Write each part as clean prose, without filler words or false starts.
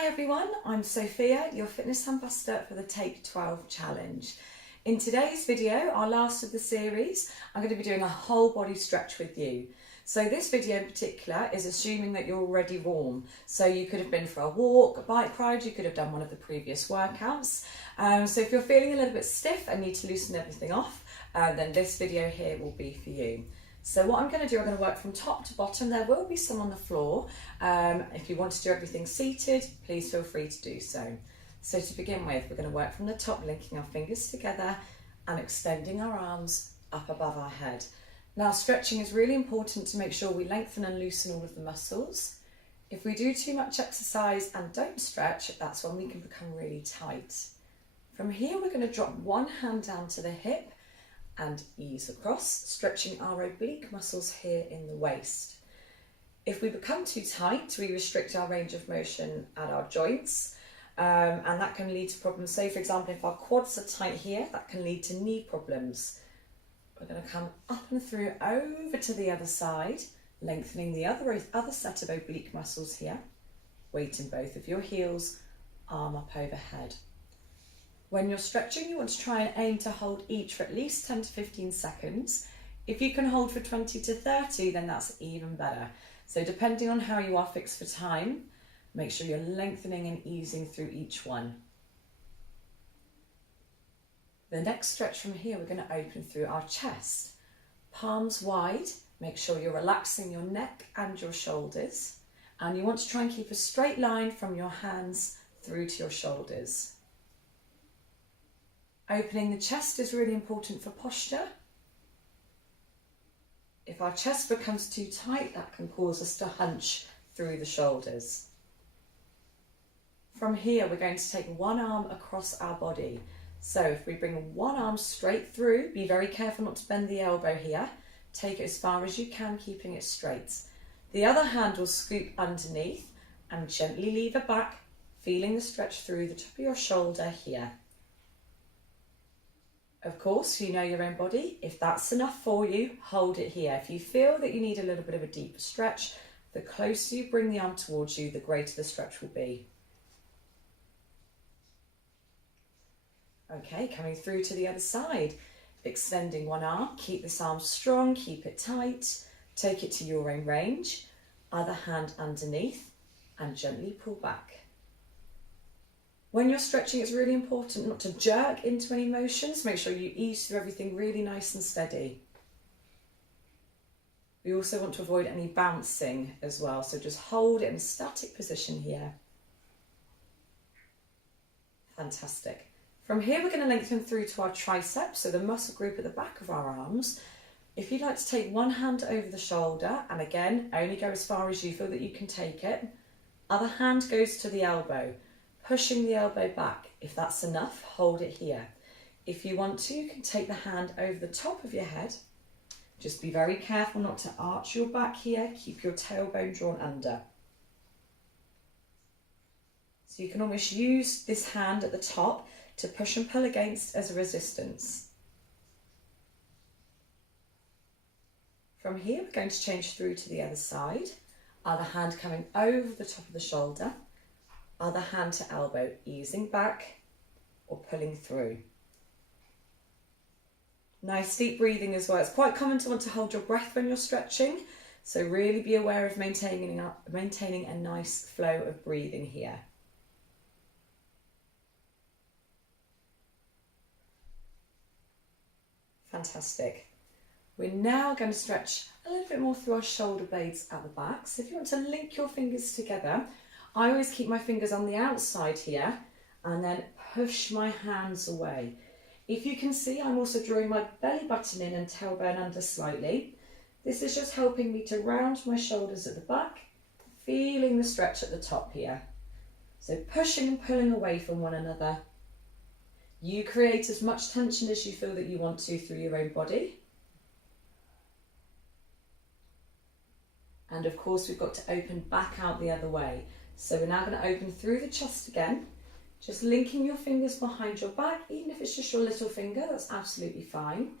Hi everyone, I'm Sophia, your fitness ambassador for the Take 12 Challenge. In today's video, our last of the series, I'm going to be doing a whole body stretch with you. So this video in particular is assuming that you're already warm. So you could have been for a walk, a bike ride, you could have done one of the previous workouts. So if you're feeling a little bit stiff and need to loosen everything off, then this video here will be for you. So what I'm going to do, I'm going to work from top to bottom. There will be some on the floor. If you want to do everything seated, please feel free to do so. So to begin with, we're going to work from the top, linking our fingers together and extending our arms up above our head. Now, stretching is really important to make sure we lengthen and loosen all of the muscles. If we do too much exercise and don't stretch, that's when we can become really tight. From here, we're going to drop one hand down to the hip and ease across, stretching our oblique muscles here in the waist. If we become too tight, we restrict our range of motion at our joints, and that can lead to problems. Say, for example, if our quads are tight here, that can lead to knee problems. We're going to come up and through over to the other side, lengthening the other set of oblique muscles here. Weight in both of your heels, arm up overhead. When you're stretching, you want to try and aim to hold each for at least 10 to 15 seconds. If you can hold for 20 to 30, then that's even better. So depending on how you are fixed for time, make sure you're lengthening and easing through each one. The next stretch from here, we're going to open through our chest. Palms wide, make sure you're relaxing your neck and your shoulders. And you want to try and keep a straight line from your hands through to your shoulders. Opening the chest is really important for posture. If our chest becomes too tight, that can cause us to hunch through the shoulders. From here, we're going to take one arm across our body. So if we bring one arm straight through, be very careful not to bend the elbow here. Take it as far as you can, keeping it straight. The other hand will scoop underneath and gently lever back, feeling the stretch through the top of your shoulder here. Of course, you know your own body. If that's enough for you, hold it here. If you feel that you need a little bit of a deeper stretch, the closer you bring the arm towards you, the greater the stretch will be. Okay, coming through to the other side. Extending one arm, keep this arm strong, keep it tight, take it to your own range. Other hand underneath and gently pull back. When you're stretching, it's really important not to jerk into any motions. Make sure you ease through everything really nice and steady. We also want to avoid any bouncing as well, so just hold it in a static position here. Fantastic. From here, we're going to lengthen through to our triceps, so the muscle group at the back of our arms. If you'd like to take one hand over the shoulder, and again, only go as far as you feel that you can take it. Other hand goes to the elbow. Pushing the elbow back. If that's enough, hold it here. If you want to, you can take the hand over the top of your head. Just be very careful not to arch your back here. Keep your tailbone drawn under. So you can almost use this hand at the top to push and pull against as a resistance. From here, we're going to change through to the other side. Other hand coming over the top of the shoulder. Other hand to elbow, easing back or pulling through. Nice deep breathing as well. It's quite common to want to hold your breath when you're stretching, so really be aware of maintaining a nice flow of breathing here. Fantastic. We're now going to stretch a little bit more through our shoulder blades at the back. So if you want to link your fingers together, I always keep my fingers on the outside here and then push my hands away. If you can see, I'm also drawing my belly button in and tailbone under slightly. This is just helping me to round my shoulders at the back, feeling the stretch at the top here. So pushing and pulling away from one another. You create as much tension as you feel that you want to through your own body. And of course, we've got to open back out the other way. So we're now going to open through the chest again, just linking your fingers behind your back. Even if it's just your little finger, that's absolutely fine.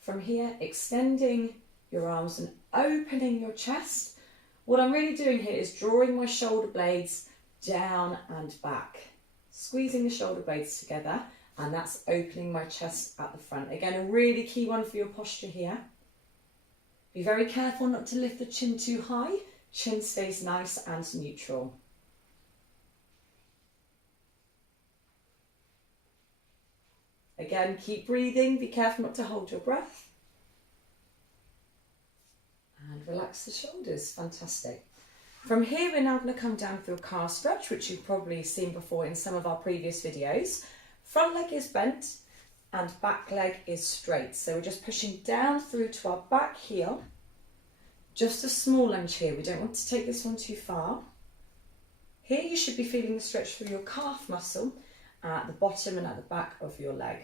From here, extending your arms and opening your chest. What I'm really doing here is drawing my shoulder blades down and back. Squeezing the shoulder blades together, and that's opening my chest at the front. Again, a really key one for your posture here. Be very careful not to lift the chin too high. Chin stays nice and neutral. Again, keep breathing. Be careful not to hold your breath. And relax the shoulders. Fantastic. From here, we're now going to come down through a calf stretch, which you've probably seen before in some of our previous videos. Front leg is bent and back leg is straight. So we're just pushing down through to our back heel. Just a small lunge here. We don't want to take this one too far. Here you should be feeling the stretch through your calf muscle at the bottom and at the back of your leg.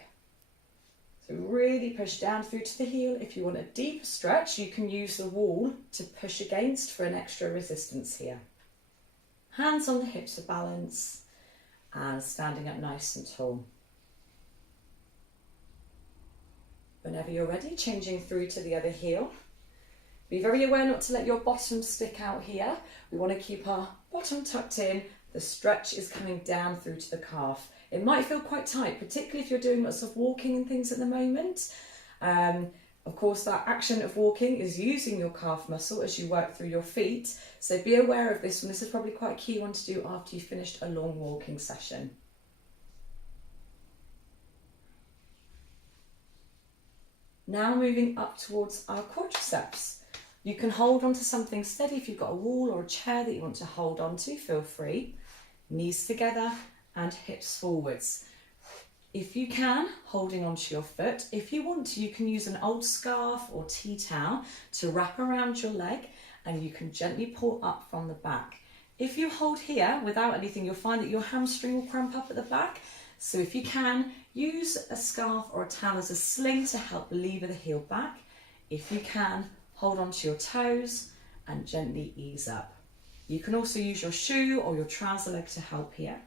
So really push down through to the heel. If you want a deeper stretch, you can use the wall to push against for an extra resistance here. Hands on the hips for balance and standing up nice and tall. Whenever you're ready, changing through to the other heel. Be very aware not to let your bottom stick out here. We want to keep our bottom tucked in. The stretch is coming down through to the calf. It might feel quite tight, particularly if you're doing lots of walking and things at the moment. Of course, that action of walking is using your calf muscle as you work through your feet. So be aware of this one. This is probably quite a key one to do after you've finished a long walking session. Now moving up towards our quadriceps. You can hold onto something steady. If you've got a wall or a chair that you want to hold onto, feel free. Knees together and hips forwards. If you can, holding onto your foot. If you want to, you can use an old scarf or tea towel to wrap around your leg, and you can gently pull up from the back. If you hold here without anything, you'll find that your hamstring will cramp up at the back. So if you can, use a scarf or a towel as a sling to help lever the heel back. If you can, hold onto your toes and gently ease up. You can also use your shoe or your trouser leg to help here.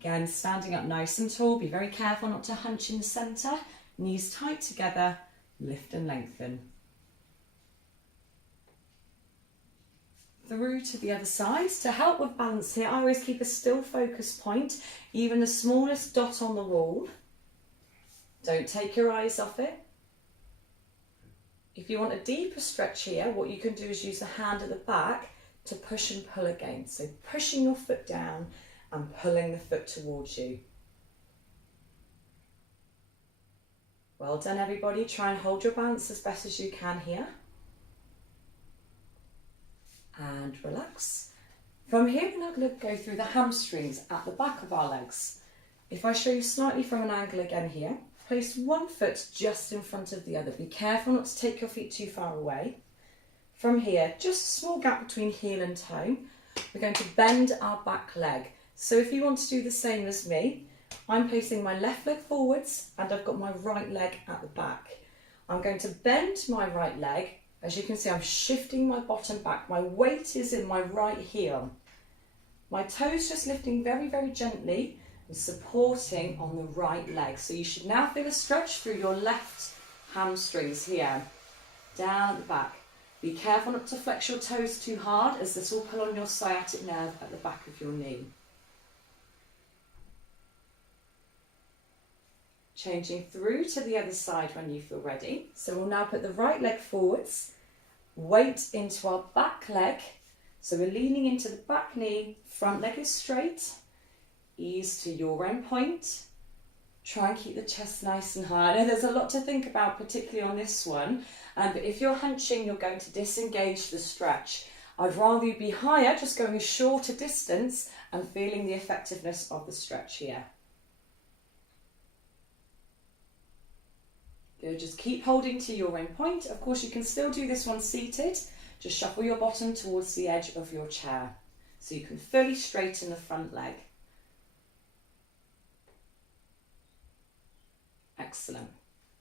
Again, standing up nice and tall. Be very careful not to hunch in the centre. Knees tight together, lift and lengthen. Through to the other side. To help with balance here, I always keep a still focus point, even the smallest dot on the wall. Don't take your eyes off it. If you want a deeper stretch here, what you can do is use the hand at the back to push and pull again. So pushing your foot down and pulling the foot towards you. Well done, everybody. Try and hold your balance as best as you can here. And relax. From here, we're now going to go through the hamstrings at the back of our legs. If I show you slightly from an angle again here, place one foot just in front of the other. Be careful not to take your feet too far away. From here, just a small gap between heel and toe. We're going to bend our back leg. So if you want to do the same as me, I'm placing my left leg forwards and I've got my right leg at the back. I'm going to bend my right leg. As you can see, I'm shifting my bottom back. My weight is in my right heel. My toes just lifting very, very gently and supporting on the right leg. So you should now feel a stretch through your left hamstrings here, down at the back. Be careful not to flex your toes too hard, as this will pull on your sciatic nerve at the back of your knee. Changing through to the other side when you feel ready. So we'll now put the right leg forwards, weight into our back leg. So we're leaning into the back knee, front leg is straight, ease to your end point. Try and keep the chest nice and high. I know there's a lot to think about, particularly on this one, but if you're hunching, you're going to disengage the stretch. I'd rather you be higher, just going a shorter distance and feeling the effectiveness of the stretch here. Good, just keep holding to your end point. Of course, you can still do this one seated. Just shuffle your bottom towards the edge of your chair so you can fully straighten the front leg. Excellent.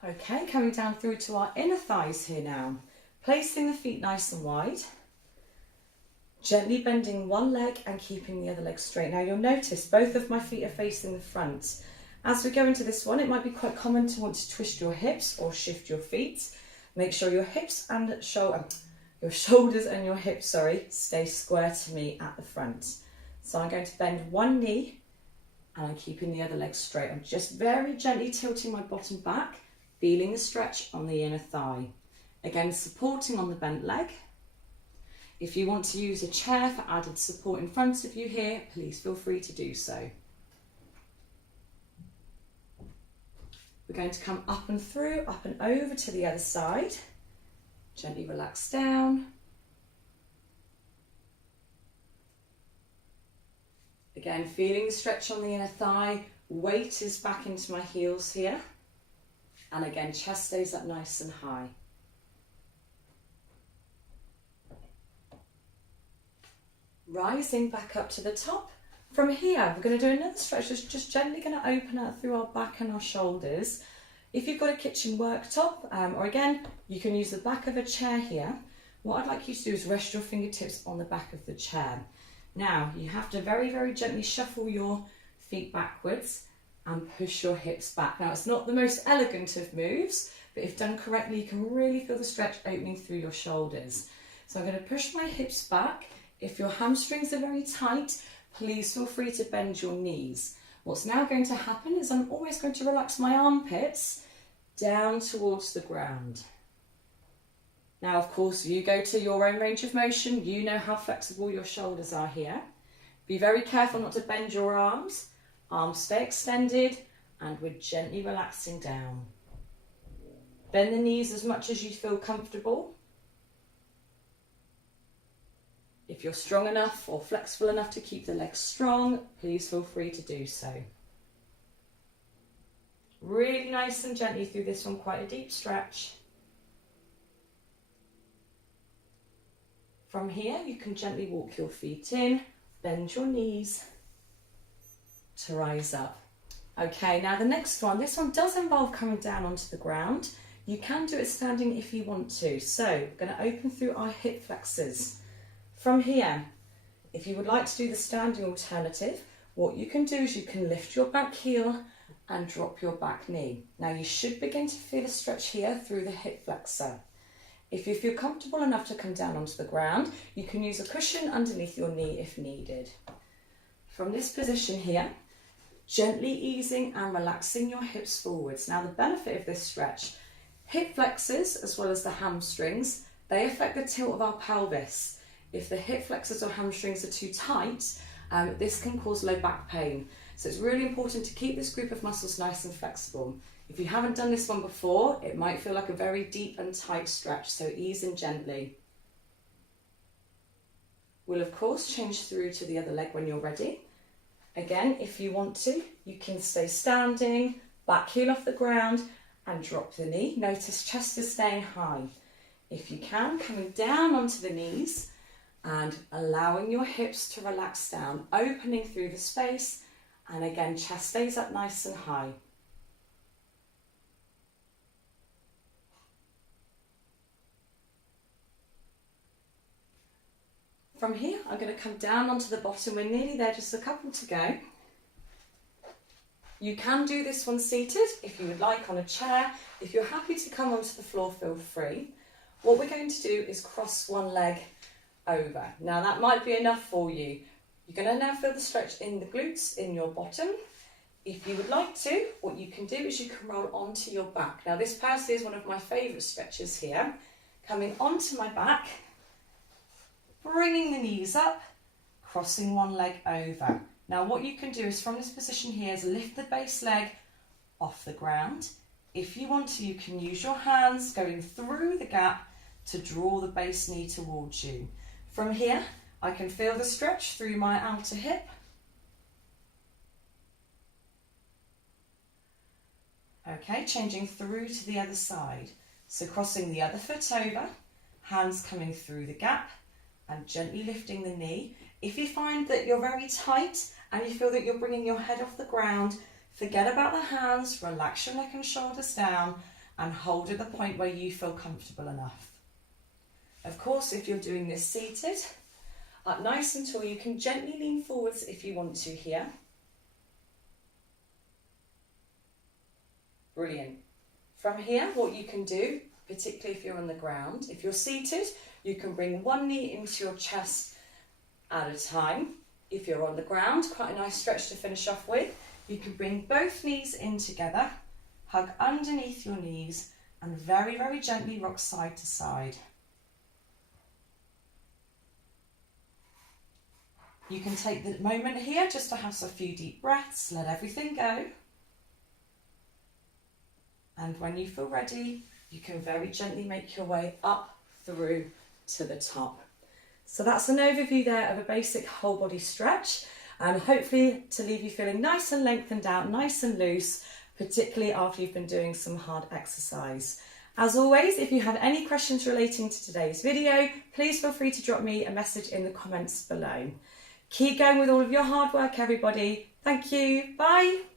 Okay, coming down through to our inner thighs here now. Placing the feet nice and wide. Gently bending one leg and keeping the other leg straight. Now you'll notice both of my feet are facing the front. As we go into this one, it might be quite common to want to twist your hips or shift your feet. Make sure your hips and your shoulders and your hips, stay square to me at the front. So I'm going to bend one knee and I'm keeping the other leg straight. I'm just very gently tilting my bottom back, feeling the stretch on the inner thigh. Again, supporting on the bent leg. If you want to use a chair for added support in front of you here, please feel free to do so. We're going to come up and through, up and over to the other side. Gently relax down. Again, feeling the stretch on the inner thigh. Weight is back into my heels here. And again, chest stays up nice and high. Rising back up to the top. From here, we're going to do another stretch. Just gently going to open out through our back and our shoulders. If you've got a kitchen worktop, or again, you can use the back of a chair here. What I'd like you to do is rest your fingertips on the back of the chair. Now, you have to very, very gently shuffle your feet backwards and push your hips back. Now, it's not the most elegant of moves, but if done correctly, you can really feel the stretch opening through your shoulders. So I'm going to push my hips back. If your hamstrings are very tight, please feel free to bend your knees. What's now going to happen is I'm always going to relax my armpits down towards the ground. Now, of course, you go to your own range of motion. You know how flexible your shoulders are here. Be very careful not to bend your arms. Arms stay extended and we're gently relaxing down. Bend the knees as much as you feel comfortable. If you're strong enough or flexible enough to keep the legs strong, please feel free to do so. Really nice and gently through this one, quite a deep stretch. From here, you can gently walk your feet in, bend your knees to rise up. Okay, now the next one, this one does involve coming down onto the ground. You can do it standing if you want to. So we're going to open through our hip flexors. From here, if you would like to do the standing alternative, what you can do is you can lift your back heel and drop your back knee. Now you should begin to feel a stretch here through the hip flexor. If you feel comfortable enough to come down onto the ground, you can use a cushion underneath your knee if needed. From this position here, gently easing and relaxing your hips forwards. Now the benefit of this stretch, hip flexors as well as the hamstrings, they affect the tilt of our pelvis. If the hip flexors or hamstrings are too tight, this can cause low back pain. So it's really important to keep this group of muscles nice and flexible. If you haven't done this one before, it might feel like a very deep and tight stretch, so ease in gently. We'll of course change through to the other leg when you're ready. Again, if you want to, you can stay standing, back heel off the ground and drop the knee. Notice chest is staying high. If you can, coming down onto the knees and allowing your hips to relax down, opening through the space, and again, chest stays up nice and high. From here, I'm going to come down onto the bottom. We're nearly there, just a couple to go. You can do this one seated if you would like, on a chair. If you're happy to come onto the floor, feel free. What we're going to do is cross one leg over. Now that might be enough for you. You're going to now feel the stretch in the glutes, in your bottom. If you would like to, what you can do is you can roll onto your back. Now this personally is one of my favourite stretches here. Coming onto my back, bringing the knees up, crossing one leg over. Now what you can do is from this position here is lift the base leg off the ground. If you want to, you can use your hands going through the gap to draw the base knee towards you. From here, I can feel the stretch through my outer hip. Okay, changing through to the other side. So crossing the other foot over, hands coming through the gap and gently lifting the knee. If you find that you're very tight and you feel that you're bringing your head off the ground, forget about the hands, relax your neck and shoulders down and hold at the point where you feel comfortable enough. Of course, if you're doing this seated, up nice and tall, you can gently lean forwards if you want to here. Brilliant. From here, what you can do, particularly if you're on the ground, if you're seated, You can bring one knee into your chest at a time. If you're on the ground, quite a nice stretch to finish off with. You can bring both knees in together, hug underneath your knees, and very, very gently rock side to side. You can take the moment here just to have a few deep breaths, let everything go. And when you feel ready, you can very gently make your way up through to the top. So that's an overview there of a basic whole body stretch, and hopefully to leave you feeling nice and lengthened out, nice and loose, particularly after you've been doing some hard exercise. As always, if you have any questions relating to today's video, please feel free to drop me a message in the comments below. Keep going with all of your hard work, everybody. Thank you. Bye.